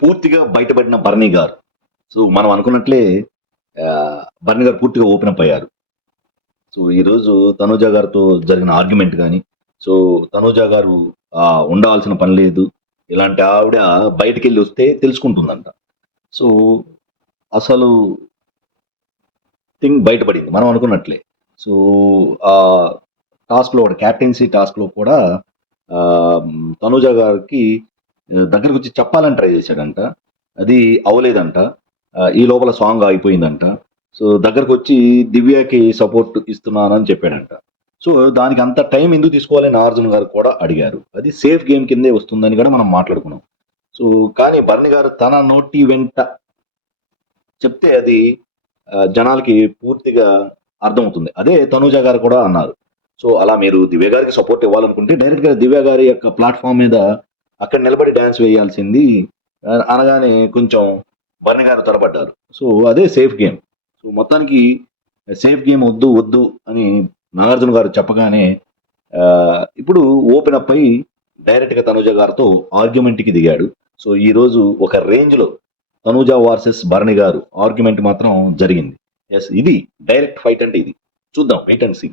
పూర్తిగా బయటపడిన బర్నీ గారు. సో మనం అనుకున్నట్లే బర్నీ గారు పూర్తిగా ఓపెన్ అప్ అయ్యారు. సో ఈరోజు తనూజ గారితో జరిగిన ఆర్గ్యుమెంట్ కానీ, సో తనూజ గారు ఉండవలసిన పని లేదు, ఇలాంటి ఆవిడ బయటికి వెళ్ళి వస్తే తెలుసుకుంటుందంట. సో అసలు థింగ్ బయటపడింది మనం అనుకున్నట్లే. సో ఆ టాస్క్లో కూడా క్యాప్టెన్సీ టాస్క్లో కూడా తనూజ గారికి దగ్గరకు వచ్చి చెప్పాలని ట్రై చేశాడంట. అది అవ్వలేదంట. ఈ లోపల సాంగ్ అయిపోయిందంట. సో దగ్గరకు వచ్చి దివ్యకి సపోర్ట్ ఇస్తున్నానని చెప్పాడంట. సో దానికి అంత టైం ఎందుకు తీసుకోవాలని నాగార్జున గారు కూడా అడిగారు. అది సేఫ్ గేమ్ కిందే వస్తుందని కూడా మనం మాట్లాడుకున్నాం. సో కానీ బర్ని గారు తన నోటి వెంట చెప్తే అది జనాలకి పూర్తిగా అర్థమవుతుంది. అదే తనూజ గారు కూడా అన్నారు. సో అలా మీరు దివ్య గారికి సపోర్ట్ ఇవ్వాలనుకుంటే డైరెక్ట్ గా దివ్య గారి యొక్క ప్లాట్ఫామ్ మీద అక్కడ నిలబడి డాన్స్ వేయాల్సింది అనగానే కొంచెం బర్ని గారు త్వరపడ్డారు. సో అదే సేఫ్ గేమ్. సో మొత్తానికి సేఫ్ గేమ్ వద్దు వద్దు అని నాగార్జున గారు చెప్పగానే ఇప్పుడు ఓపెన్ అప్ అయి డైరెక్ట్ గా తనూజ గారితో ఆర్గ్యుమెంట్ కి దిగాడు. సో ఈ రోజు ఒక రేంజ్ లో తనూజ వర్సెస్ భరణి గారు ఆర్గ్యుమెంట్ మాత్రం జరిగింది. ఎస్, ఇది డైరెక్ట్ ఫైట్ అంటే ఇది. చూద్దాం, వెయిట్ అండ్ సీ.